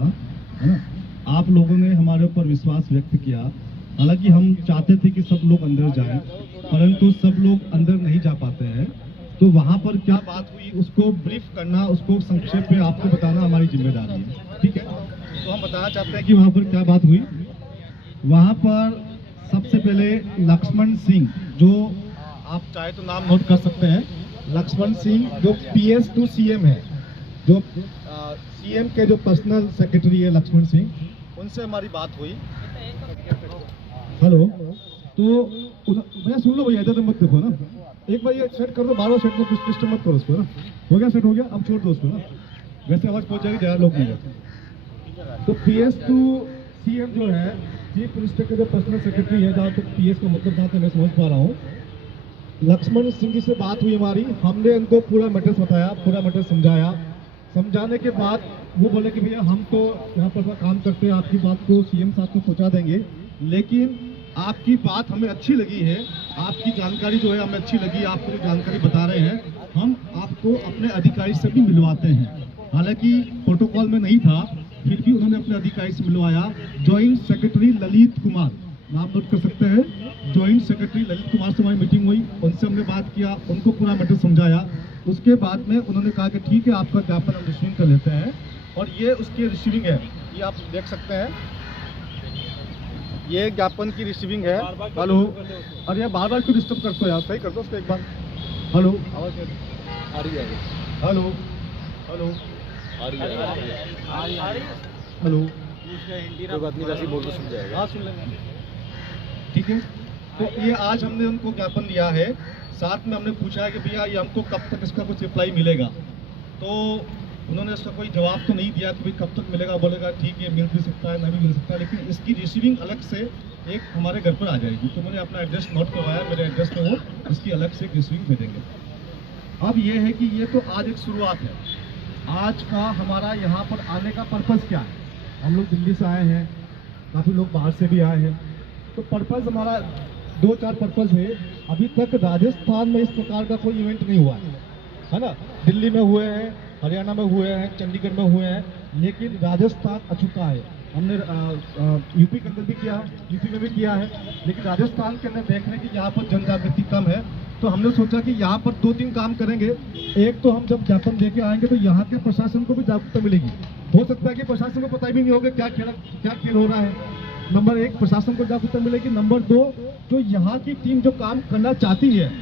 है ना। आप लोगों ने हमारे ऊपर विश्वास व्यक्त किया। हालांकि हम चाहते थे कि सब लोग अंदर जाएं, परंतु सब लोग अंदर नहीं जा पाते हैं। तो वहां पर क्या बात हुई उसको ब्रीफ करना, उसको संक्षेप में आपको बताना हमारी जिम्मेदारी है, ठीक है। तो हम बताना चाहते हैं कि वहां पर क्या बात हुई। वहां पर सबसे पहले लक्ष्मण सिंह, जो आप चाहे तो नाम नोट कर सकते हैं, लक्ष्मण सिंह जो PS टू CM है, जो CM के जो पर्सनल सेक्रेटरी है लक्ष्मण सिंह, उनसे हमारी बात हुई। हेलो, तो भैया सुन लो भैया, इधर मत देखो ना, एक बार ये सेट कर दो, बार बार सेट करो, डिस्टर्ब मत करो उसको ना। हो गया, सेट हो गया, अब छोड़ दो उसको ना, वैसे आवाज पहुंच जाएगी, ज़्यादा लोग नहीं है। तो PS टू CM जो है, चीफ मिनिस्टर के जो पर्सनल सेक्रेटरी है, जहाँ तक PS का मतलब जहाँ तक मैं समझ पा रहा हूँ, लक्ष्मण सिंह जी से बात हुई हमारी। हमने उनको पूरा मैटर बताया, पूरा मैटर समझाया। समझाने के बाद वो बोले कि भैया हम तो यहाँ पर काम करते हैं, आपकी बात को CM साहब को पहुँचा देंगे, लेकिन आपकी बात हमें अच्छी लगी है, आपकी जानकारी जो है हमें अच्छी लगी, आपको जो जानकारी बता रहे हैं, हम आपको अपने अधिकारी से भी मिलवाते हैं। हालांकि प्रोटोकॉल में नहीं था, फिर भी उन्होंने अपने अधिकारी से मिलवाया। जॉइंट सेक्रेटरी ललित कुमार, नाम नोट कर सकते हैं, जॉइंट सेक्रेटरी ललित कुमार से हमारी मीटिंग हुई, उनसे हमने बात किया, उनको पूरा मैटर समझाया। उसके बाद में उन्होंने कहा कि ठीक है, आपका ज्ञापन हम रिसीविंग कर लेते हैं। और ये उसकी रिसीविंग है, ये आप देख सकते हैं, ये ज्ञापन की रिसीविंग है। हेलो, अरे यार बार बार क्यों डिस्टर्ब करते हो यार, सही कर दो उसको एक बार। हेलो, आवाज आ रही है? हेलो हेलो, आ रही है? हेलो, कोई बात नहीं, वैसे बोल दो, सुन जाएगा। हाँ, सुन लेंगे, ठीक है। तो ये आज हमने उनको ज्ञापन दिया है, साथ में हमने पूछा है कि भैया ये हमको कब तक इसका कुछ रिप्लाई मिलेगा। तो उन्होंने इसका कोई जवाब तो नहीं दिया कि भाई कब तक मिलेगा। बोलेगा ठीक है, मिल भी सकता है, ना भी मिल सकता है, लेकिन इसकी रिसीविंग अलग से एक हमारे घर पर आ जाएगी। तो मैंने अपना एड्रेस नोट करवाया, मेरे एड्रेस पे वो इसकी अलग से एक रिसीविंग भेजेंगे। अब ये है कि ये तो आज एक शुरुआत है। आज का हमारा यहाँ पर आने का पर्पज़ क्या है? हम लोग दिल्ली से आए हैं, काफ़ी लोग बाहर से भी आए हैं। तो पर्पज़ हमारा 2-4 पर्पज़ है। अभी तक राजस्थान में इस प्रकार का कोई इवेंट नहीं हुआ है ना। दिल्ली में हुए हैं, हरियाणा में हुए हैं, चंडीगढ़ में हुए हैं, लेकिन राजस्थान अछूता है। हमने यूपी के अंदर भी किया, यूपी में भी किया है, लेकिन राजस्थान के अंदर देख रहे हैं कि यहाँ पर जन जागृति कम है। तो हमने सोचा कि यहाँ पर 2-3 काम करेंगे। एक तो हम जब ज्ञापन देके आएंगे तो यहाँ के प्रशासन को भी जागरूकता मिलेगी। हो सकता है कि प्रशासन को पता भी नहीं होगा क्या खेल हो रहा है। नंबर 1 प्रशासन को जागरूकता मिलेगी। नंबर 2 जो यहाँ की टीम जो काम करना चाहती है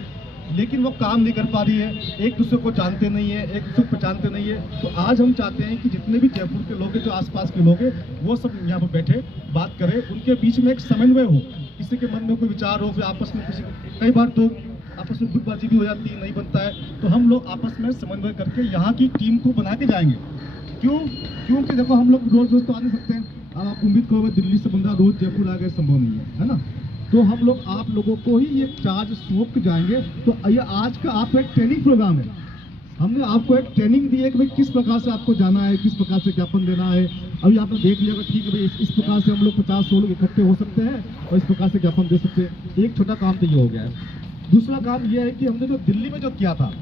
लेकिन वो काम नहीं कर पा रही है, एक दूसरे को जानते नहीं है, एक दूसरे को पहचानते नहीं है। तो आज हम चाहते हैं कि जितने भी जयपुर के लोग हैं, जो आसपास के लोग हैं, वो सब यहाँ पर बैठे बात करें, उनके बीच में एक समन्वय हो। किसी के मन में कोई विचार हो, फिर आपस में कई बार तो आपस में गुटबाजी भी हो जाती है, नहीं बनता है, तो हम लोग आपस में समन्वय करके यहाँ की टीम को बना के जाएंगे। क्योंकि देखो हम लोग रोज तो आ नहीं सकते हैं। अब आप उम्मीद करोगे दिल्ली से बंदा रोज जयपुर आ गए, संभव नहीं है ना। तो हम लोग आप लोगों को ही ये चार्ज सौंप के जाएंगे। तो ये आज का आपका एक ट्रेनिंग प्रोग्राम है। हमने आपको एक ट्रेनिंग दी है कि भाई किस प्रकार से आपको जाना है, किस प्रकार से ज्ञापन देना है। अभी आपने देख लिया कि ठीक है भाई, इस प्रकार से हम लोग 50-100 लोग इकट्ठे हो सकते हैं और इस प्रकार से ज्ञापन दे सकते हैं। एक छोटा काम तो ये हो गया है। दूसरा काम ये है कि हमने जो दिल्ली में जो किया था,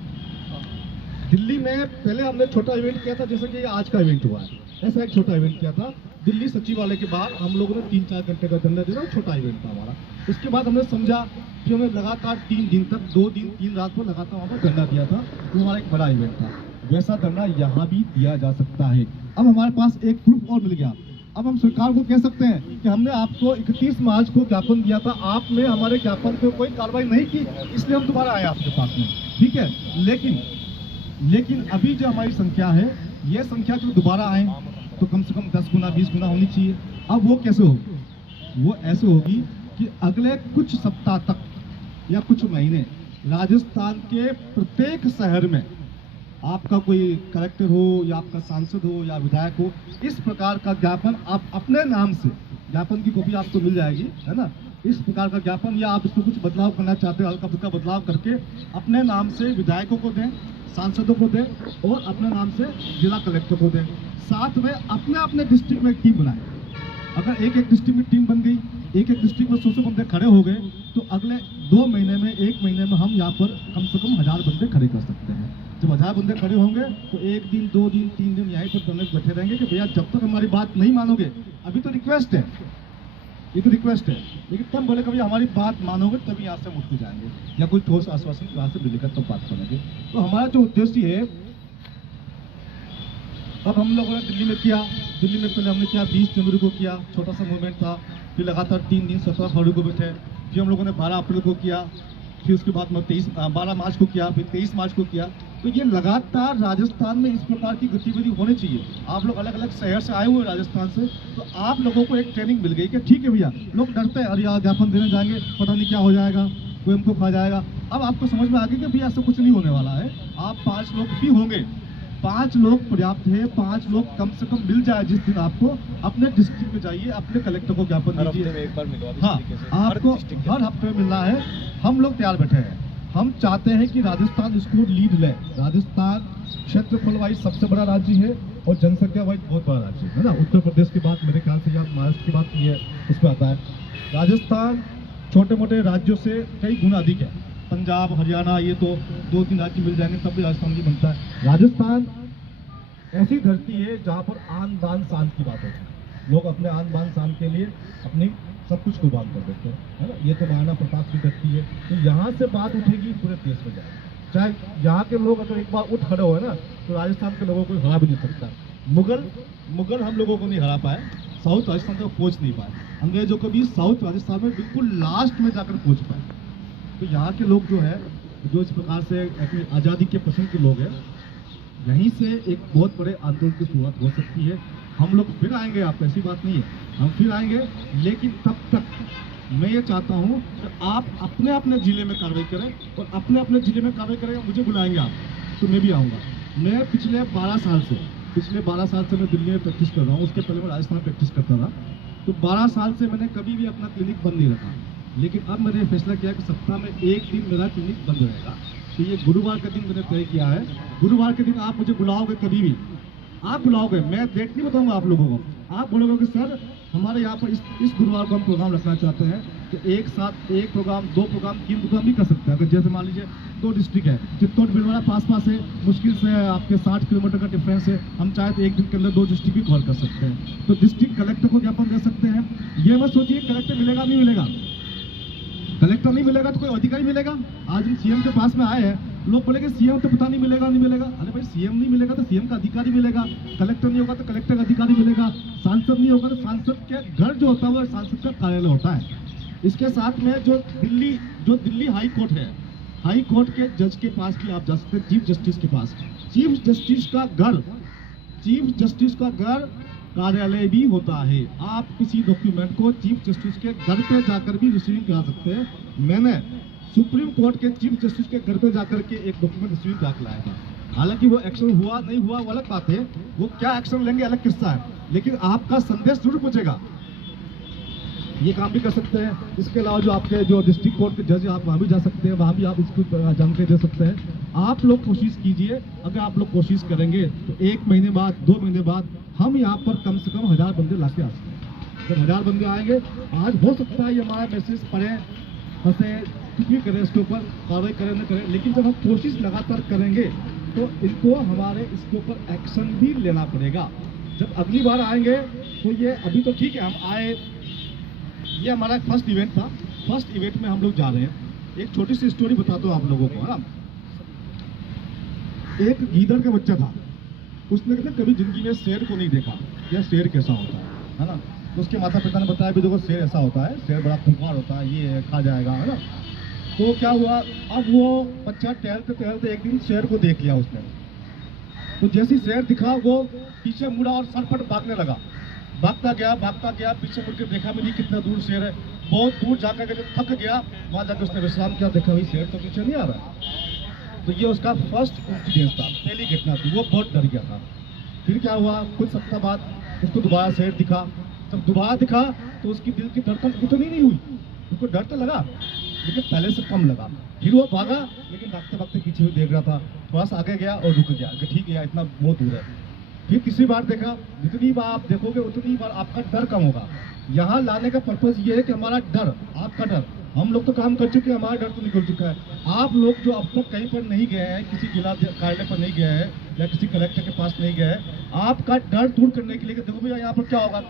दिल्ली में पहले हमने छोटा इवेंट किया था, जैसे कि आज का इवेंट हुआ है, ऐसा एक छोटा इवेंट किया था दिल्ली सचिवालय के बाहर। हम लोगों ने 3-4 घंटे का धरना दिया, छोटा इवेंट था हमारा। उसके बाद हमने समझा कि हमें लगातार 3 दिन तक, 2 दिन 3 रात को लगातार वहाँ पर धरना दिया था, वो हमारा एक बड़ा इवेंट था। वैसा धरना यहाँ भी दिया जा सकता है। अब हमारे पास एक प्रूफ और मिल गया। अब हम सरकार को कह सकते हैं कि हमने आपको 31 मार्च को ज्ञापन दिया था, आपने हमारे ज्ञापन पे कोई कार्रवाई नहीं की, इसलिए हम दोबारा आए आपके पास में, ठीक है। लेकिन अभी जो हमारी संख्या है, ये संख्या जो दोबारा आए तो कम से कम 10 गुना 20 गुना होनी चाहिए। अब वो कैसे होगी? वो ऐसे होगी कि अगले कुछ सप्ताह तक या कुछ महीने राजस्थान के प्रत्येक शहर में आपका कोई कलेक्टर हो या आपका सांसद हो या विधायक हो, इस प्रकार का ज्ञापन आप अपने नाम से, ज्ञापन की कॉपी आपको मिल जाएगी, है ना। इस प्रकार का ज्ञापन, या आप इसमें कुछ बदलाव करना चाहते हैं, हल्का फुल्का बदलाव करके अपने नाम से विधायकों को दें, सांसदों को दें और अपने नाम से जिला कलेक्टर को दें। साथ में अपने डिस्ट्रिक्ट में एक टीम बनाएं। अगर एक डिस्ट्रिक्ट में टीम बन गई, एक डिस्ट्रिक्ट में 100 बंदे खड़े हो गए, तो अगले 2 महीने में, 1 महीने में हम यहाँ पर कम से कम 1000 बंदे खड़े कर सकते हैं। जब 1000 बंदे खड़े होंगे तो 1 दिन 2 दिन 3 दिन यहीं पर धरने बैठे रहेंगे कि भैया जब तक हमारी बात नहीं मानोगे, अभी तो रिक्वेस्ट है, ये तो रिक्वेस्ट है, लेकिन तब बोले कभी हमारी बात मानोगे तभी यहाँ से हम उठ के जाएंगे या कोई ठोस आश्वासन कहाँ से मिलेगा तब बात करेंगे। तो हमारा जो उद्देश्य है, अब हम लोगों ने दिल्ली में किया, दिल्ली में पहले हमने किया 20 जनवरी को किया, छोटा सा मूवमेंट था, फिर लगातार 3 दिन 17 फरवरी को बैठे, फिर हम लोगों ने 12 अप्रैल को किया, फिर उसके बाद में 12 मार्च को किया, फिर 23 मार्च को किया। तो ये लगातार राजस्थान में इस प्रकार की गतिविधि होनी चाहिए। आप लोग अलग अलग शहर से आए हुए राजस्थान से, तो आप लोगों को एक ट्रेनिंग मिल गई कि ठीक है भैया, लोग डरते हैं अरे यार ज्ञापन देने जाएंगे पता नहीं क्या हो जाएगा, कोई हमको खा जाएगा। अब आपको समझ में आ गया कि भैया ऐसा कुछ नहीं होने वाला है, आप 5 लोग भी होंगे, 5 लोग पर्याप्त है, 5 लोग कम से कम मिल जाए। जिस दिन आपको अपने डिस्ट्रिक्ट में जाइए, अपने कलेक्टर को ज्ञापन दीजिए, एक बार मिलवा हाँ आपको हर हफ्ते में मिलना है। हम लोग तैयार बैठे हैं, हम चाहते हैं कि राजस्थान इसको लीड ले। राजस्थान क्षेत्रफल वाइज सबसे बड़ा राज्य है और जनसंख्या वाइज बहुत बड़ा राज्य है ना। उत्तर प्रदेश की बात मेरे ख्याल से या महाराष्ट्र की बात ये उसमें आता है। राजस्थान छोटे मोटे राज्यों से कई गुना अधिक है। पंजाब हरियाणा ये तो 2-3 राज्य मिल जाएंगे तब भी राजस्थान की बनता है। राजस्थान ऐसी धरती है जहाँ पर आन बान शान की बात होती है। लोग अपने आन बान शान के लिए अपनी सब कुछ कुर्बान कर देते हैं, है ना। ये तो महाराणा प्रताप की धरती है, तो यहाँ से बात उठेगी पूरे देश में जाएगी। चाहे यहाँ के लोग अगर एक बार उठ खड़े हो ना तो राजस्थान के लोगों को हरा भी नहीं सकता। मुगल हम लोगों को नहीं हरा पाए, साउथ राजस्थान तक पहुँच नहीं पाए। अंग्रेजों को भी साउथ राजस्थान में बिल्कुल लास्ट में जाकर पहुँच पाए। तो यहाँ के लोग जो है, जो इस प्रकार से अपनी आज़ादी के पसंद के लोग हैं, यहीं से एक बहुत बड़े आंदोलन की शुरुआत हो सकती है। हम लोग फिर आएंगे, आप ऐसी बात नहीं है, हम फिर आएंगे, लेकिन तब तक मैं ये चाहता हूँ कि आप अपने अपने ज़िले में कार्रवाई करें और अपने अपने ज़िले में कार्रवाई करेंगे। मुझे बुलाएंगे आप तो मैं भी आऊँगा। मैं पिछले 12 साल से मैं दिल्ली में प्रैक्टिस कर रहा हूँ। उसके पहले मैं राजस्थान में प्रैक्टिस करता था। तो 12 साल से मैंने कभी भी अपना क्लिनिक बंद नहीं रखा, लेकिन अब मैंने फैसला किया कि सप्ताह में 1 दिन मेरा क्लिनिक बंद रहेगा। तो ये गुरुवार का दिन मैंने तय किया है। गुरुवार के दिन आप मुझे बुलाओगे, कभी भी आप बुलाओगे, मैं डेट नहीं बताऊंगा आप लोगों को। आप बोलोगे कि सर हमारे यहाँ पर इस गुरुवार को हम प्रोग्राम रखना चाहते हैं, तो एक साथ 1 प्रोग्राम 2 प्रोग्राम 3 प्रोग्राम भी कर सकते हैं। अगर जैसे मान लीजिए 2 डिस्ट्रिक्ट है, चित्तौड़ भीलवाड़ा पास है, मुश्किल से आपके 60 किलोमीटर का डिफरेंस है, हम चाहे तो 1 दिन के अंदर 2 डिस्ट्रिक्ट भी कवर कर सकते हैं। तो डिस्ट्रिक्ट कलेक्टर को ज्ञापन दे सकते हैं। ये मत सोचिए कलेक्टर मिलेगा नहीं मिलेगा, कलेक्टर नहीं मिलेगा तो कोई अधिकारी मिलेगा। आज हम सीएम के पास में आए हैं, लोग बोलेंगे सीएम तो पता नहीं मिलेगा। अरे भाई सीएम नहीं मिलेगा तो सीएम का अधिकारी मिलेगा, कलेक्टर नहीं होगा तो कलेक्टर का अधिकारी मिलेगा, सांसद नहीं होगा तो सांसद के घर जो होता है वो सांसद का कार्यालय होता है। इसके साथ में जो दिल्ली हाई कोर्ट है, हाई कोर्ट के जज के पास भी आप जा सकते हैं, चीफ जस्टिस के पास। चीफ जस्टिस का घर कार्यालय भी होता है। आप किसी डॉक्यूमेंट को चीफ जस्टिस के घर पे जाकर भी रिसीविंग करा सकते हैं। मैंने सुप्रीम कोर्ट के चीफ जस्टिस के घर पे जाकर के एक डॉक्यूमेंट रिसीविंग करा के लाया था। हालांकि वो एक्शन हुआ नहीं हुआ वो अलग बात है, वो क्या एक्शन लेंगे अलग किस्सा है, लेकिन आपका संदेश जरूर पहुंचेगा। ये काम भी कर सकते हैं। इसके अलावा जो आपके जो डिस्ट्रिक्ट कोर्ट के जज, आप वहाँ भी जा सकते हैं, वहाँ भी आप इसकी जानकारी दे सकते हैं। आप लोग कोशिश कीजिए, अगर आप लोग कोशिश करेंगे तो 1 महीने बाद 2 महीने बाद हम यहाँ पर कम से कम 1000 बंदे ला के आ सकते हैं। जब 1000 बंदे आएंगे, आज हो सकता है ये हमारा मैसेज पढ़े फंसे कुछ भी करें, इसके ऊपर कार्रवाई करें न करें, लेकिन जब हम कोशिश लगातार करेंगे तो इनको हमारे इसके ऊपर एक्शन भी लेना पड़ेगा। जब अगली बार आएंगे तो ये अभी तो ठीक है हम आए, ये हमारा फर्स्ट इवेंट था। फर्स्ट इवेंट में हम लोग जा रहे हैं। एक छोटी सी स्टोरी बताता हूँ आप लोगों को, है ना। एक गीदड़ का बच्चा था, उसने कभी जिंदगी में शेर को नहीं देखा, या शेर कैसा होता है ना। तो उसके माता पिता ने बताया भी देखो शेर ऐसा होता है, शेर बड़ा खूंखार होता है, ये खा जाएगा, है ना। तो क्या हुआ, अब वो बच्चा टहलते टहलते एक दिन शेर को देख लिया उसने। तो जैसे शेर दिखा वो पीछे मुड़ा और सरपट भागने लगा। भागता गया, पीछे मुड़ के देखा भी नहीं कितना दूर शेर है। बहुत दूर जाकर के जब थक गया, वहाँ जाकर उसने विश्राम किया, देखा भाई शेर तो पीछे नहीं आ रहा। तो ये उसका फर्स्ट इंसिडेंस था, पहली घटना थी। वो बहुत डर गया था। फिर क्या हुआ, कुछ सप्ताह बाद उसको दोबारा शेर दिखा। जब दोबारा दिखा तो उसकी दिल की धड़कन इतनी नहीं हुई, उसको डर तो लगा लेकिन पहले से कम लगा। फिर वो भागा, लेकिन भागते पीछे भी देख रहा था। थोड़ा सा आगे गया और रुक गया कि ठीक है यार इतना बहुत दूर है। फिर तीसरी बार देखा, जितनी बार आप देखोगे उतनी बार आपका डर कम होगा। यहाँ लाने का पर्पज ये है कि हमारा डर, आपका डर हम लोग तो काम कर चुके हैं, हमारा डर तो निकल चुका है। आप लोग जो अब तक कहीं पर नहीं गए हैं, किसी जिला कार्यालय पर नहीं गए हैं या किसी कलेक्टर के पास नहीं गए हैं, आपका डर दूर करने के लिए कि देखो भैया यहाँ पर क्या होगा,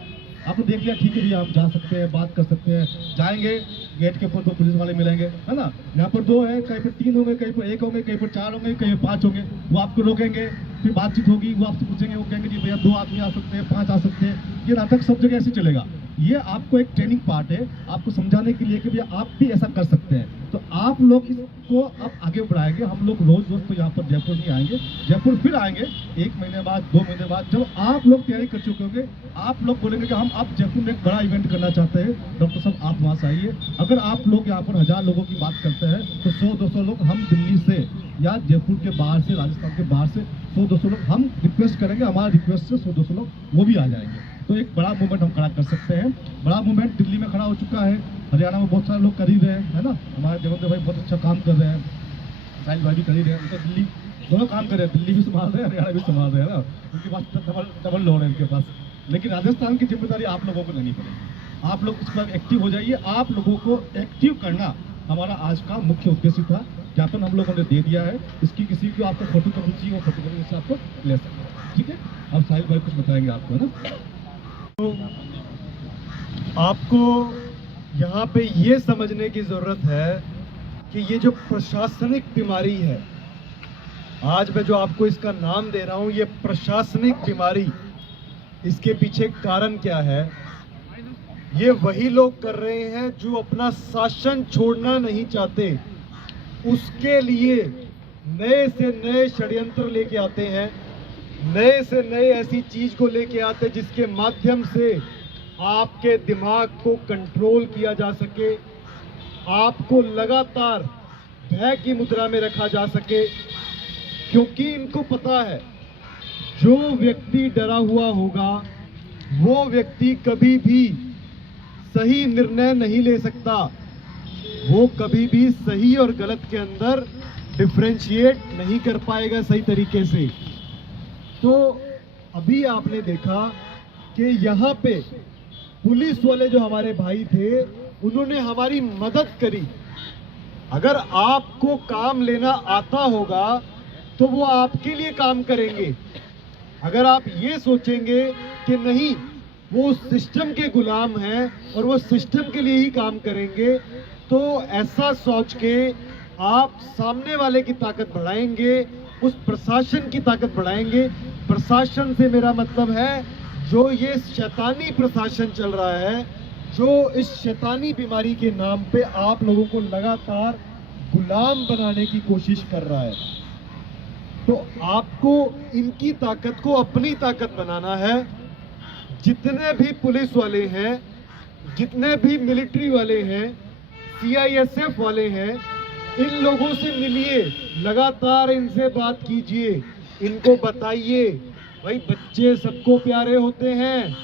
आपने देख लिया, ठीक है भैया, आप जा सकते हैं, बात कर सकते हैं, जाएंगे गेट के ऊपर 2 पुलिस वाले मिलेंगे, है ना, यहाँ पर 2 है, कहीं पर 3 होंगे, कहीं पर 1 होंगे, कहीं पर 4 होंगे, कहीं पर 5 होंगे, वो आपको रोकेंगे, फिर बातचीत होगी, वो आपसे पूछेंगे, वो कहेंगे जी भैया 2 आदमी आ सकते हैं, 5 आ सकते हैं। ये नाटक सब जगह ऐसे चलेगा। ये आपको एक ट्रेनिंग पार्ट है, आपको समझाने के लिए कि भैया आप भी ऐसा कर सकते हैं। तो आप लोग इसको अब आगे बढ़ाएंगे। हम लोग रोज रोज तो यहाँ पर जयपुर नहीं आएंगे, जयपुर फिर आएंगे 1 महीने बाद, 2 महीने बाद, जब आप लोग तैयारी कर चुके होंगे, आप लोग बोलेंगे कि हम अब जयपुर में एक बड़ा इवेंट करना चाहते हैं, डॉक्टर साहब आप वहाँ से आइए। अगर आप लोग यहाँ पर 1000 लोगों की बात करते हैं तो 100-200 लोग हम दिल्ली से या जयपुर के बाहर से, राजस्थान के बाहर से 100-200 लोग हम रिक्वेस्ट करेंगे, हमारा रिक्वेस्ट से 100-200 लोग वो भी आ जाएंगे। तो एक बड़ा मूवमेंट हम खड़ा कर सकते हैं। बड़ा मूवमेंट दिल्ली में खड़ा हो चुका है, हरियाणा में बहुत सारे लोग कर ही रहे हैं, है ना, हमारे देवेंद्र भाई बहुत अच्छा काम कर रहे हैं, साहिल भाई भी कर ही रहे हैं, उनका दिल्ली दोनों काम कर रहे हैं, दिल्ली भी संभाल रहे हैं, हरियाणा भी संभाल रहे हैं ना, उनके पास डबल लोड है उनके पास। लेकिन राजस्थान की जिम्मेदारी आप लोगों को लेनी पड़ेगी। आप लोग इस पर एक्टिव हो जाइए। आप लोगों को एक्टिव करना हमारा आज का मुख्य उद्देश्य था। ज्ञापन हम लोगों ने दे दिया है, इसकी किसी को आपको फोटो करनी चाहिए, वो फोटो करने से आपको ले सकते हैं, ठीक है। अब साहिल भाई कुछ बताएंगे आपको, है ना। तो आपको यहाँ पे ये समझने की ज़रूरत है कि ये जो प्रशासनिक बीमारी है, आज मैं जो आपको इसका नाम दे रहा हूँ, ये प्रशासनिक बीमारी, इसके पीछे कारण क्या है? ये वही लोग कर रहे हैं जो अपना शासन छोड़ना नहीं चाहते, उसके लिए नए से नए षड्यंत्र लेके आते हैं, नए से नए ऐसी चीज को लेके आते हैं जिसके माध्यम से आपके दिमाग को कंट्रोल किया जा सके, आपको लगातार भय की मुद्रा में रखा जा सके। क्योंकि इनको पता है जो व्यक्ति डरा हुआ होगा वो व्यक्ति कभी भी सही निर्णय नहीं ले सकता, वो कभी भी सही और गलत के अंदर डिफरेंशिएट नहीं कर पाएगा सही तरीके से। तो अभी आपने देखा कि यहाँ पे पुलिस वाले जो हमारे भाई थे उन्होंने हमारी मदद करी। अगर आपको काम लेना आता होगा तो वो आपके लिए काम करेंगे। अगर आप ये सोचेंगे कि नहीं वो उस सिस्टम के गुलाम हैं और वो सिस्टम के लिए ही काम करेंगे, तो ऐसा सोच के आप सामने वाले की ताकत बढ़ाएंगे, उस प्रशासन की ताकत बढ़ाएंगे। प्रशासन से मेरा मतलब है जो ये शैतानी प्रशासन चल रहा है, जो इस शैतानी बीमारी के नाम पे आप लोगों को लगातार गुलाम बनाने की कोशिश कर रहा है। तो आपको इनकी ताकत को अपनी ताकत बनाना है। जितने भी पुलिस वाले हैं, जितने भी मिलिट्री वाले हैं, CISF वाले हैं, इन लोगों से मिलिए, लगातार इनसे बात कीजिए, इनको बताइए भाई बच्चे सबको प्यारे होते हैं,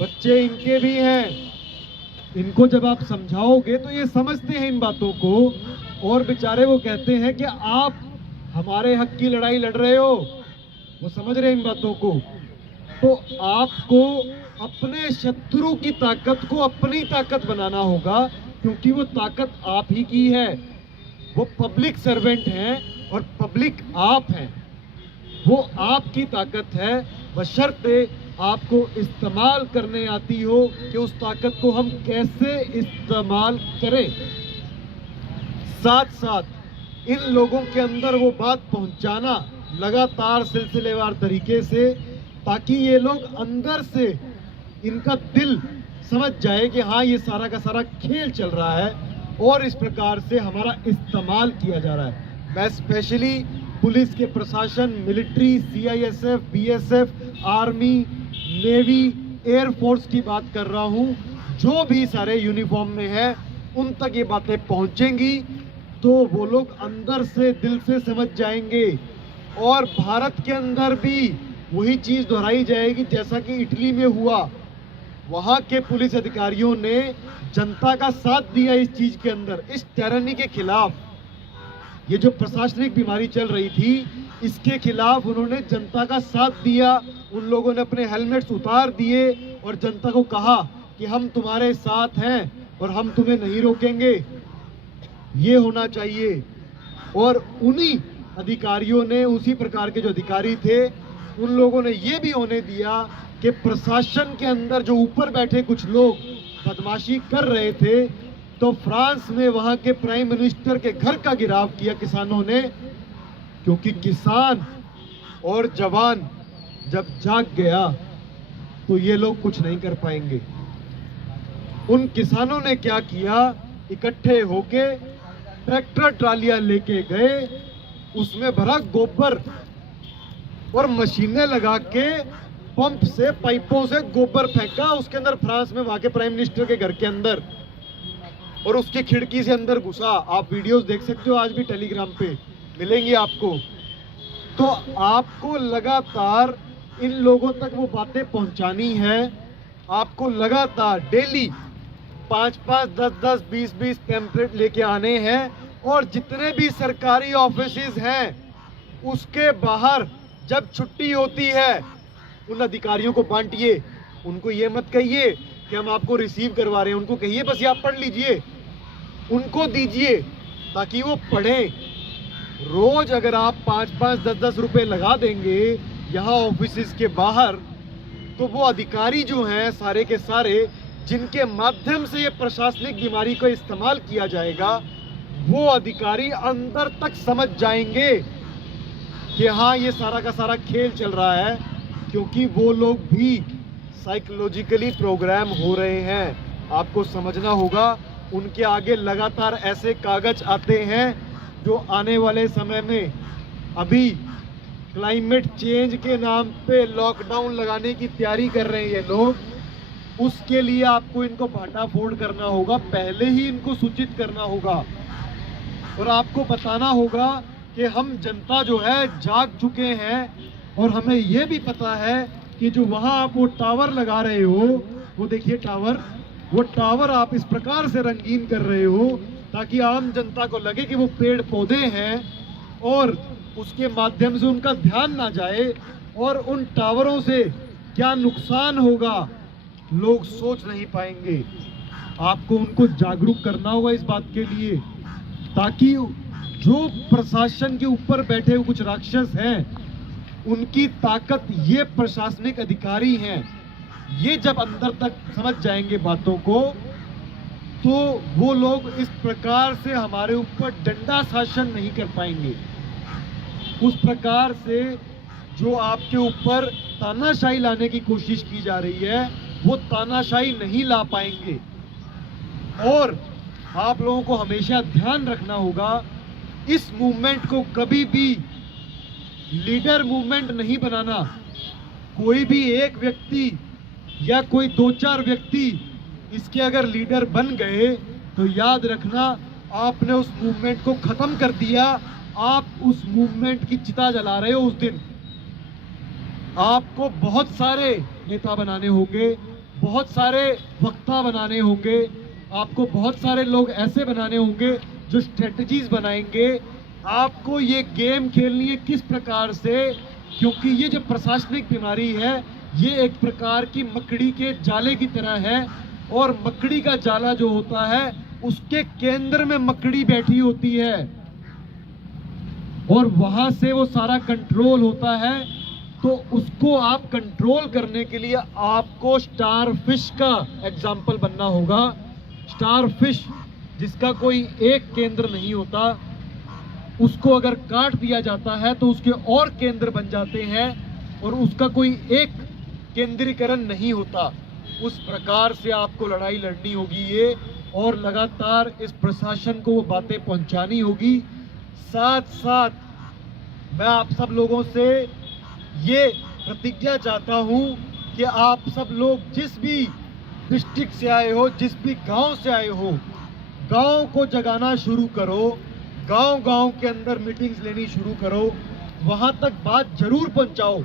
बच्चे इनके भी हैं। इनको जब आप समझाओगे तो ये समझते हैं इन बातों को, और बेचारे वो कहते हैं कि आप हमारे हक की लड़ाई लड़ रहे हो, वो समझ रहे हैं इन बातों को। तो आपको अपने शत्रु की ताकत को अपनी ताकत बनाना होगा, क्योंकि वो ताकत आप ही की है। वो पब्लिक सर्वेंट हैं और पब्लिक आप हैं, वो आपकी ताकत है, बशर्ते आपको इस्तेमाल करने आती हो कि उस ताकत को हम कैसे इस्तेमाल करें। साथ साथ इन लोगों के अंदर वो बात पहुंचाना लगातार सिलसिलेवार तरीके से, ताकि ये लोग अंदर से इनका दिल समझ जाए कि हाँ ये सारा का सारा खेल चल रहा है और इस प्रकार से हमारा इस्तेमाल किया जा रहा है। मैं स्पेशली पुलिस के प्रशासन, military, CISF, BSF, army, navy, air force की बात कर रहा हूँ। जो भी सारे यूनिफॉर्म में है उन तक ये बातें पहुँचेंगी तो वो लोग अंदर से दिल से समझ जाएंगे, और भारत के अंदर भी वही चीज़ दोहराई जाएगी जैसा कि इटली में हुआ। वहाँ के पुलिस अधिकारियों ने जनता का साथ दिया इस चीज़ के अंदर, इस टायरनी के खिलाफ। ये जो प्रशासनिक बीमारी चल रही थी इसके खिलाफ उन्होंने जनता का साथ दिया। उन लोगों ने अपने हेलमेट्स उतार दिए और जनता को कहा कि हम तुम्हारे साथ हैं और हम तुम्हें नहीं रोकेंगे, ये होना चाहिए। और उन्हीं अधिकारियों ने, उसी प्रकार के जो अधिकारी थे, उन लोगों ने ये भी होने दिया कि प्रशासन के अंदर जो ऊपर बैठे कुछ लोग बदमाशी कर रहे थे, तो फ्रांस में वहां के प्राइम मिनिस्टर के घर का घेराव किया किसानों ने, क्योंकि किसान और जवान जब जाग गया तो ये लोग कुछ नहीं कर पाएंगे। उन किसानों ने क्या किया, इकट्ठे होके ट्रैक्टर ट्रालियां लेके गए, उसमें भरा गोबर और मशीनें लगा के पंप से, पाइपों से गोबर फेंका उसके अंदर, फ्रांस में वहां के प्राइम मिनिस्टर के घर के अंदर, और उसकी खिड़की से अंदर घुसा। आप वीडियोस देख सकते हो, आज भी टेलीग्राम पे मिलेंगी आपको। तो आपको लगातार इन लोगों तक वो बातें पहुंचानी है। आपको लगातार डेली 5-5, 10-10, 20-20 पैम्पलेट लेके आने हैं, और जितने भी सरकारी ऑफिसेज हैं उसके बाहर जब छुट्टी होती है उन अधिकारियों को बांटिए। उनको ये मत कहिए कि हम आपको रिसीव करवा रहे हैं, उनको कहिए बस ये आप पढ़ लीजिए, उनको दीजिए ताकि वो पढ़ें। रोज अगर आप 5-5, 10-10 रुपए लगा देंगे यहाँ ऑफिसेज के बाहर, तो वो अधिकारी जो हैं सारे के सारे, जिनके माध्यम से ये प्रशासनिक बीमारी का इस्तेमाल किया जाएगा, वो अधिकारी अंदर तक समझ जाएंगे कि हाँ ये सारा का सारा खेल चल रहा है, क्योंकि वो लोग भी साइकोलॉजिकली प्रोग्राम हो रहे हैं। आपको समझना होगा, उनके आगे लगातार ऐसे कागज आते हैं जो आने वाले समय में, अभी क्लाइमेट चेंज के नाम पे लॉकडाउन लगाने की तैयारी कर रहे हैं ये लोग, उसके लिए आपको इनको भाटाफोड़ करना होगा, पहले ही इनको सूचित करना होगा, और आपको बताना होगा कि हम जनता जो है जाग चुके हैं, और हमें ये भी पता है कि जो वहाँ आप वो टावर लगा रहे हो, वो देखिए टावर, वो टावर आप इस प्रकार से रंगीन कर रहे हो ताकि आम जनता को लगे कि वो पेड़ पौधे हैं, और उसके माध्यम से उनका ध्यान ना जाए, और उन टावरों से क्या नुकसान होगा लोग सोच नहीं पाएंगे। आपको उनको जागरूक करना होगा इस बात के लिए, ताकि जो प्रशासन के ऊपर बैठे हुए कुछ राक्षस हैं, उनकी ताकत ये प्रशासनिक अधिकारी हैं, ये जब अंदर तक समझ जाएंगे बातों को, तो वो लोग इस प्रकार से हमारे ऊपर डंडा शासन नहीं कर पाएंगे। उस प्रकार से जो आपके ऊपर तानाशाही लाने की कोशिश की जा रही है, वो तानाशाही नहीं ला पाएंगे। और आप लोगों को हमेशा ध्यान रखना होगा, इस मूवमेंट को कभी भी लीडर मूवमेंट नहीं बनाना। कोई भी एक व्यक्ति या कोई 2-4 व्यक्ति इसके अगर लीडर बन गए, तो याद रखना आपने उस मूवमेंट को खत्म कर दिया। आप उस मूवमेंट की चिता जला रहे हो। उस दिन आपको बहुत सारे नेता बनाने होंगे, बहुत सारे वक्ता बनाने होंगे, आपको बहुत सारे लोग ऐसे बनाने होंगे जो स्ट्रेटजीज बनाएंगे। आपको ये गेम खेलनी है किस प्रकार से, क्योंकि ये जो प्रशासनिक बीमारी है, ये एक प्रकार की मकड़ी के जाले की तरह है, और मकड़ी का जाला जो होता है उसके केंद्र में मकड़ी बैठी होती है, और वहां से वो सारा कंट्रोल होता है। तो उसको आप कंट्रोल करने के लिए आपको स्टार फिश का एग्जाम्पल बनना होगा। स्टार फिश जिसका कोई एक केंद्र नहीं होता, उसको अगर काट दिया जाता है तो उसके और केंद्र बन जाते हैं, और उसका कोई एक केंद्रीकरण नहीं होता। उस प्रकार से आपको लड़ाई लड़नी होगी ये, और लगातार इस प्रशासन को वो बातें पहुंचानी होगी। साथ साथ मैं आप सब लोगों से ये प्रतिज्ञा चाहता हूं कि आप सब लोग जिस भी डिस्ट्रिक्ट से आए हो, जिस भी गांव से आए हो, गांव को जगाना शुरू करो। गांव-गांव के अंदर मीटिंग्स लेनी शुरू करो, वहां तक बात जरूर पहुंचाओ।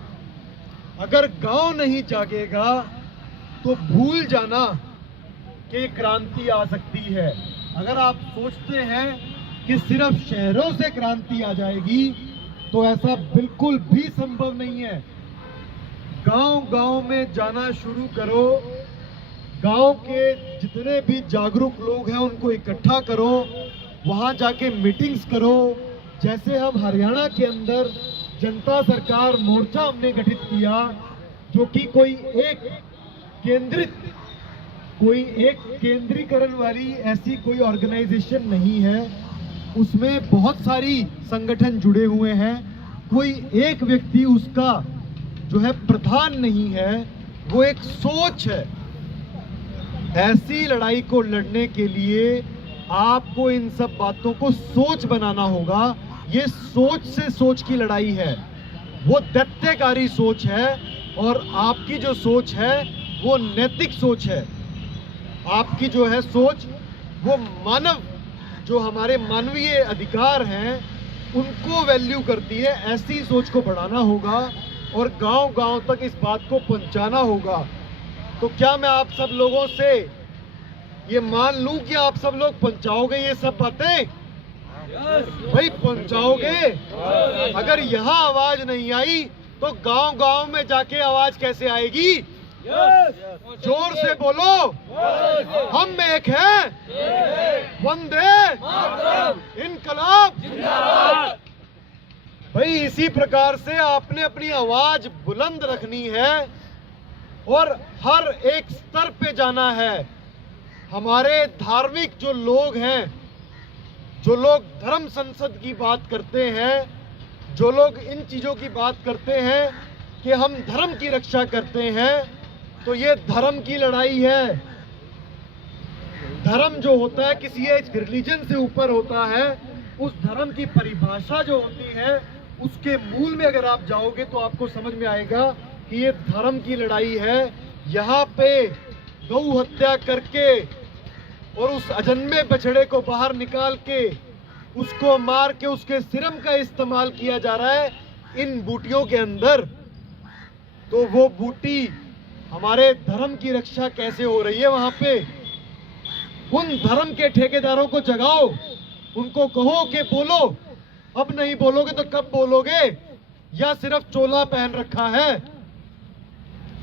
अगर गांव नहीं जागेगा तो भूल जाना कि क्रांति आ सकती है। अगर आप सोचते हैं कि सिर्फ शहरों से क्रांति आ जाएगी, तो ऐसा बिल्कुल भी संभव नहीं है। गांव-गांव में जाना शुरू करो, गांव के जितने भी जागरूक लोग हैं उनको इकट्ठा करो, वहां जाके मीटिंग्स करो। जैसे हम हरियाणा के अंदर जनता सरकार मोर्चा हमने गठित किया, जो कि कोई एक केंद्रीकरण वाली ऐसी कोई ऑर्गेनाइजेशन नहीं है। उसमें बहुत सारी संगठन जुड़े हुए हैं, कोई एक व्यक्ति उसका जो है प्रधान नहीं है, वो एक सोच है। ऐसी लड़ाई को लड़ने के लिए आपको इन सब बातों को सोच बनाना होगा। ये सोच से सोच की लड़ाई है, वो दैत्यकारी सोच है, और आपकी जो सोच है वो नैतिक सोच है। आपकी जो है सोच वो मानव, जो हमारे मानवीय अधिकार हैं उनको वैल्यू करती है। ऐसी सोच को बढ़ाना होगा और गांव-गांव तक इस बात को पहुंचाना होगा। तो क्या मैं आप सब लोगों से ये मान लूं कि आप सब लोग पहुंचाओगे ये सब बातें? भाई पहुंचाओगे? अगर यहाँ आवाज नहीं आई तो गांव-गांव में जाके आवाज कैसे आएगी? जोर से बोलो, हम एक हैं, वंदे इनकलाब। भाई इसी प्रकार से आपने अपनी आवाज बुलंद रखनी है और हर एक स्तर पे जाना है। हमारे धार्मिक जो लोग हैं, जो लोग धर्म संसद की बात करते हैं, जो लोग इन चीजों की बात करते हैं कि हम धर्म की रक्षा करते हैं, तो ये धर्म की लड़ाई है। धर्म जो होता है किसी एक रिलीजन से ऊपर होता है। उस धर्म की परिभाषा जो होती है उसके मूल में अगर आप जाओगे तो आपको समझ में आएगा कि ये धर्म की लड़ाई है। यहाँ पे गौ हत्या करके और उस अजन्मे बछड़े को बाहर निकाल के उसको मार के उसके सिरम का इस्तेमाल किया जा रहा है इन बूटियों के अंदर। तो वो बूटी हमारे धर्म की रक्षा कैसे हो रही है वहां पे? उन धर्म के ठेकेदारों को जगाओ, उनको कहो कि बोलो। अब नहीं बोलोगे तो कब बोलोगे? या सिर्फ चोला पहन रखा है?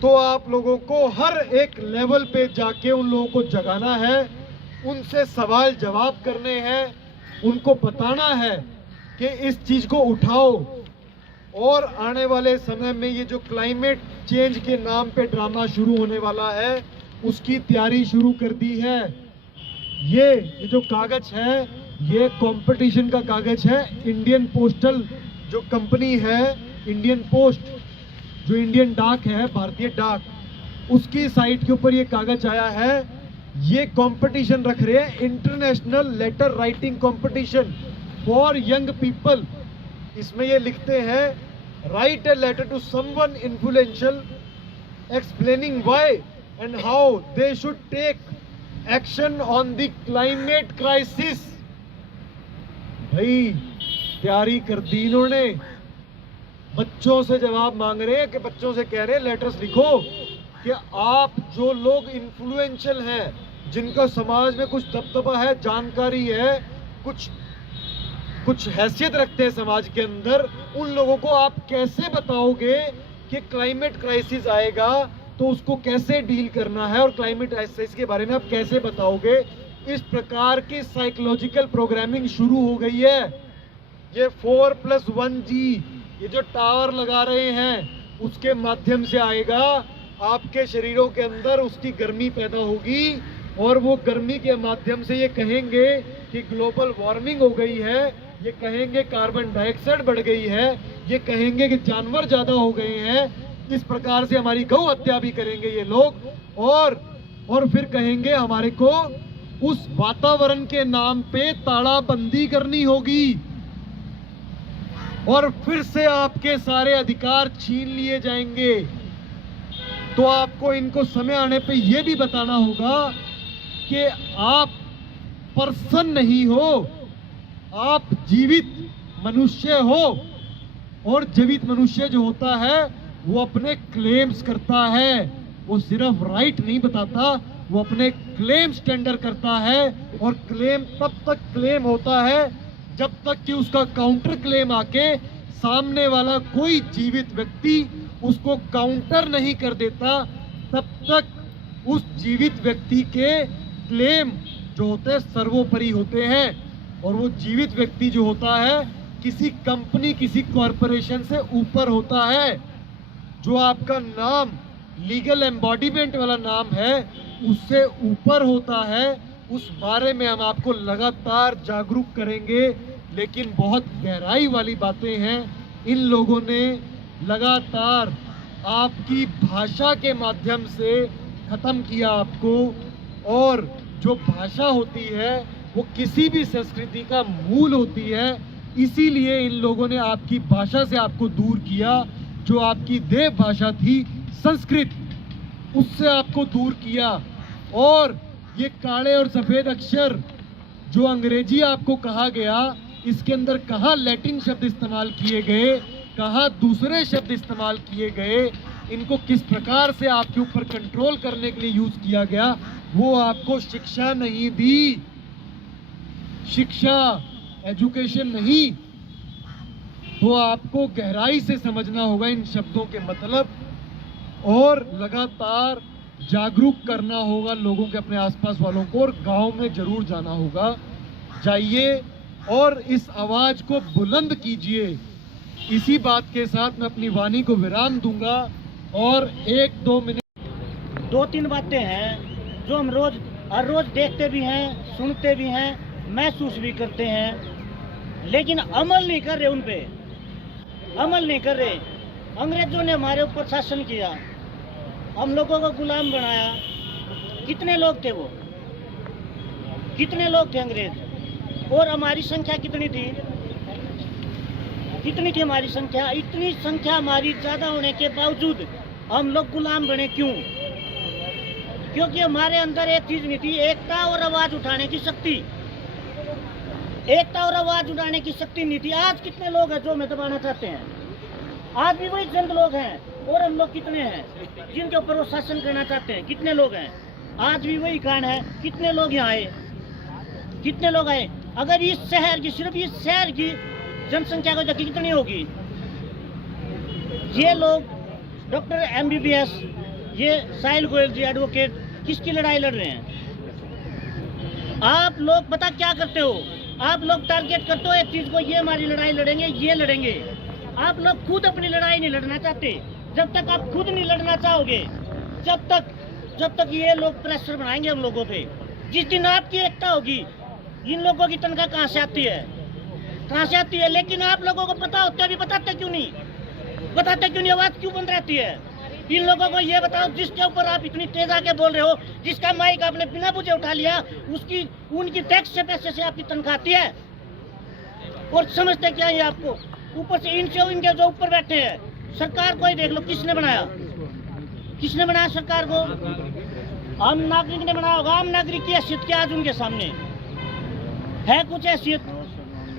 तो आप लोगों को हर एक लेवल पे जाके उन लोगों को जगाना है, उनसे सवाल जवाब करने हैं, उनको बताना है कि इस चीज को उठाओ। और आने वाले समय में ये जो क्लाइमेट चेंज के नाम पे ड्रामा शुरू होने वाला है उसकी तैयारी शुरू कर दी है। ये जो कागज है ये कंपटीशन का कागज है। इंडियन पोस्टल जो कंपनी है, इंडियन पोस्ट जो इंडियन डाक है, भारतीय डाक, उसकी साइट के ऊपर ये कागज आया है। ये कंपटीशन रख रहे हैं, international letter writing competition for young people. इसमें ये लिखते हैं, write a letter to someone influential explaining why and how they should take action on the climate crisis. भाई तैयारी कर दी इन्होंने। बच्चों से जवाब मांग रहे हैं, कि बच्चों से कह रहे हैं लेटर्स लिखो कि आप जो लोग इन्फ्लुएंशियल हैं, जिनका समाज में कुछ दबदबा है, जानकारी है, कुछ हैसियत रखते हैं समाज के अंदर, उन लोगों को आप कैसे बताओगे कि क्लाइमेट क्राइसिस आएगा तो उसको कैसे डील करना है, और क्लाइमेट क्राइसिस के बारे में आप कैसे बताओगे। इस प्रकार की साइकोलॉजिकल प्रोग्रामिंग शुरू हो गई है। ये 4+1G ये जो टावर लगा रहे हैं उसके माध्यम से आएगा। आपके शरीरों के अंदर उसकी गर्मी पैदा होगी और वो गर्मी के माध्यम से ये कहेंगे कि ग्लोबल वार्मिंग हो गई है, ये कहेंगे कार्बन डाइऑक्साइड बढ़ गई है, ये कहेंगे कि जानवर ज्यादा हो गए हैं। इस प्रकार से हमारी गौ हत्या भी करेंगे ये लोग, और फिर कहेंगे हमारे को उस वातावरण के नाम पे तालाबंदी करनी होगी, और फिर से आपके सारे अधिकार छीन लिए जाएंगे। तो आपको इनको समय आने पे ये भी बताना होगा कि आप पर्सन नहीं हो, आप जीवित मनुष्य हो, और जीवित मनुष्य जो होता है वो अपने क्लेम्स करता है। वो सिर्फ राइट नहीं बताता, वो अपने क्लेम्स टेंडर करता है, और क्लेम तब तक क्लेम होता है जब तक कि उसका काउंटर क्लेम आके सामने वाला कोई जीवित व्यक्ति उसको काउंटर नहीं कर देता, तब तक उस जीवित व्यक्ति के क्लेम जो होते हैं सर्वोपरि होते हैं। और वो जीवित व्यक्ति जो होता है किसी कंपनी, किसी कॉरपोरेशन से ऊपर होता है। जो आपका नाम लीगल एम्बॉडीमेंट वाला नाम है उससे ऊपर होता है। उस बारे में हम आपको लगातार जागरूक करेंगे, लेकिन बहुत गहराई वाली बातें हैं। इन लोगों ने लगातार आपकी भाषा के माध्यम से खत्म किया आपको, और जो भाषा होती है वो किसी भी संस्कृति का मूल होती है। इसीलिए इन लोगों ने आपकी भाषा से आपको दूर किया। जो आपकी देव भाषा थी संस्कृत, उससे आपको दूर किया। और ये काले और सफेद अक्षर जो अंग्रेजी आपको कहा गया, इसके अंदर कहाँ लैटिन शब्द इस्तेमाल किए गए, कहाँ दूसरे शब्द इस्तेमाल किए गए, इनको किस प्रकार से आपके ऊपर कंट्रोल करने के लिए यूज किया गया, वो आपको शिक्षा नहीं दी। शिक्षा, एजुकेशन नहीं। तो आपको गहराई से समझना होगा इन शब्दों के मतलब, और लगातार जागरूक करना होगा लोगों के, अपने आसपास वालों को, और गांव में जरूर जाना होगा। जाइए और इस आवाज को बुलंद कीजिए। इसी बात के साथ मैं अपनी वाणी को विराम दूंगा और 1-2 मिनट। 2-3 बातें हैं जो हम हर रोज देखते भी हैं, सुनते भी हैं, महसूस भी करते हैं, लेकिन अमल नहीं कर रहे, उन पे अमल नहीं कर रहे। अंग्रेजों ने हमारे ऊपर शासन किया, हम लोगों को गुलाम बनाया। कितने लोग थे वो, कितने लोग थे अंग्रेज, और हमारी संख्या कितनी थी, कितनी थी हमारी संख्या। इतनी संख्या हमारी ज्यादा होने के बावजूद हम लोग गुलाम बने। क्यों? क्योंकि हमारे अंदर एक चीज नहीं थी, एकता और आवाज उठाने की शक्ति। एकता और आवाज उठाने की शक्ति नहीं थी। आज कितने लोग हैं जो हमें दबाना चाहते हैं? आज भी वही चंद लोग हैं। और हम लोग कितने हैं जिनके ऊपर वो शासन करना चाहते हैं? कितने लोग हैं? आज भी वही कांड है। कितने लोग यहाँ आए, कितने लोग आए? अगर इस शहर की, सिर्फ इस शहर की जनसंख्या को देखिए कितनी होगी। ये लोग डॉक्टर MBBS, ये साहिल गोयल जी एडवोकेट, किसकी लड़ाई लड़ रहे हैं? आप लोग पता क्या करते हो? आप लोग टारगेट करते हो एक चीज को, ये हमारी लड़ाई लड़ेंगे, ये लड़ेंगे। आप लोग खुद अपनी लड़ाई नहीं लड़ना चाहते। जब तक आप खुद नहीं लड़ना चाहोगे, जब तक ये लोग प्रेशर बनाएंगे हम लोगों पे। जिस दिन आपकी एकता होगी, इन लोगों की तनख्वाह कहाँ से आती है, कहाँ से आती है? लेकिन आप लोगों को पता होता है, भी बताते क्यों नहीं? बताते क्यों नहीं? आवाज क्यों बंद रहती है? इन लोगों को ये बताओ, जिसके ऊपर आप इतनी तेज आके बोल रहे हो, जिसका माइक आपने बिना बुझे उठा लिया, उसकी, उनकी टैक्स से पैसे से आपकी तनख्वाह आती है। और समझते क्या है आपको? ऊपर से इनके जो ऊपर बैठे हैं, सरकार को ही देख लो, किसने बनाया? किसने बनाया सरकार को? आम नागरिक ने बनाया होगा। आम नागरिक की हैसियत क्या आज उनके सामने है? कुछ हैसियत?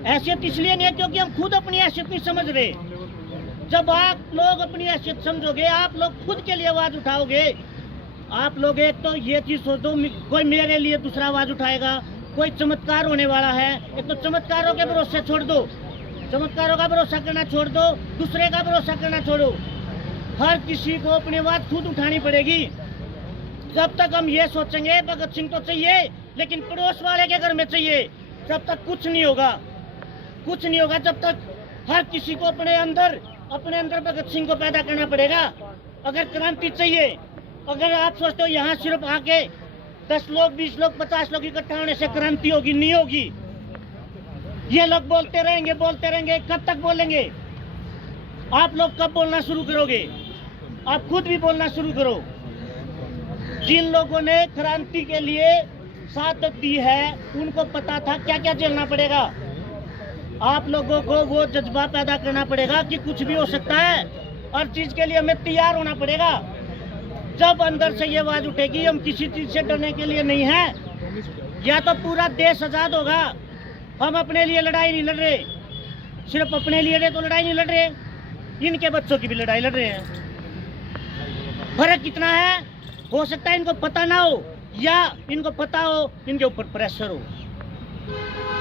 हैसियत इसलिए नहीं है क्योंकि हम खुद अपनी हैसियत नहीं समझ रहे। जब आप लोग अपनी हैसियत समझोगे, आप लोग खुद के लिए आवाज उठाओगे। आप लोग एक तो ये चीज सोच दो, कोई मेरे लिए दूसरा आवाज उठाएगा, कोई चमत्कार होने वाला है। एक तो चमत्कारों के भरोसे छोड़ दो, चमत्कारों का भरोसा करना छोड़ दो, दूसरे का भरोसा करना छोड़ो। हर किसी को अपनी आवाज खुद उठानी पड़ेगी। जब तक हम ये सोचेंगे भगत सिंह तो चाहिए, लेकिन पड़ोस वाले के घर में चाहिए, जब तक कुछ नहीं होगा। कुछ नहीं होगा जब तक हर किसी को अपने अंदर भगत सिंह को पैदा करना पड़ेगा। अगर क्रांति चाहिए, अगर आप सोचते हो यहाँ सिर्फ आके 10 लोग, 20 लोग, 50 लोग इकट्ठा होने से क्रांति होगी, नहीं होगी। ये लोग बोलते रहेंगे, कब तक बोलेंगे? आप लोग कब बोलना शुरू करोगे? आप खुद भी बोलना शुरू करो। जिन लोगों ने क्रांति के लिए साथ दी है, उनको पता था क्या क्या झेलना पड़ेगा। आप लोगों को वो जज्बा पैदा करना पड़ेगा कि कुछ भी हो सकता है, हर चीज के लिए हमें तैयार होना पड़ेगा। जब अंदर से ये आवाज उठेगी, हम किसी चीज से डरने के लिए नहीं है। या तो पूरा देश आजाद होगा। हम अपने लिए लड़ाई नहीं लड़ रहे, सिर्फ अपने लिए तो लड़ाई नहीं लड़ रहे, इनके बच्चों की भी लड़ाई लड़ रहे हैं। फर्क कितना है? हो सकता है इनको पता ना हो, या इनको पता हो, इनके ऊपर प्रेशर हो।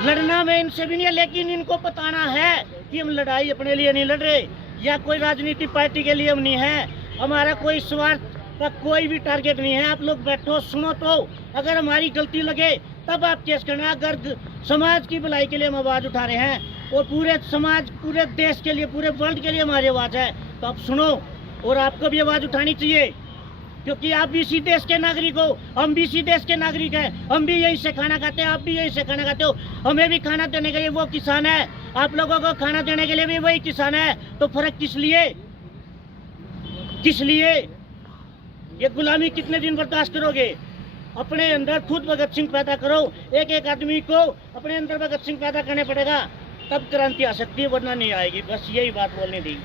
लड़ना में इनसे भी नहीं है, लेकिन इनको बताना है कि हम लड़ाई अपने लिए नहीं लड़ रहे, या कोई राजनीतिक पार्टी के लिए हम नहीं है। हमारा कोई स्वार्थ का कोई भी टारगेट नहीं है। आप लोग बैठो, सुनो तो। अगर हमारी गलती लगे तब आप केस करना। अगर समाज की भलाई के लिए हम आवाज उठा रहे हैं और पूरे समाज, पूरे देश के लिए, पूरे वर्ल्ड के लिए हमारी आवाज है, तो आप सुनो और आपको भी आवाज उठानी चाहिए, क्योंकि आप भी इसी देश के नागरिक हो, हम भी इसी देश के नागरिक हैं, हम भी यहीं से खाना खाते हैं, आप भी यहीं से खाना खाते हो। हमें भी खाना देने के लिए वो किसान है, आप लोगों को खाना देने के लिए भी वही किसान है, तो फर्क किस लिए? किस लिए? ये गुलामी कितने दिन बर्दाश्त करोगे? अपने अंदर खुद भगत सिंह पैदा करो, एक एक आदमी को अपने अंदर भगत सिंह पैदा करने पड़ेगा, तब क्रांति आ सकती है, वरना नहीं आएगी। बस यही बात बोलनी थी।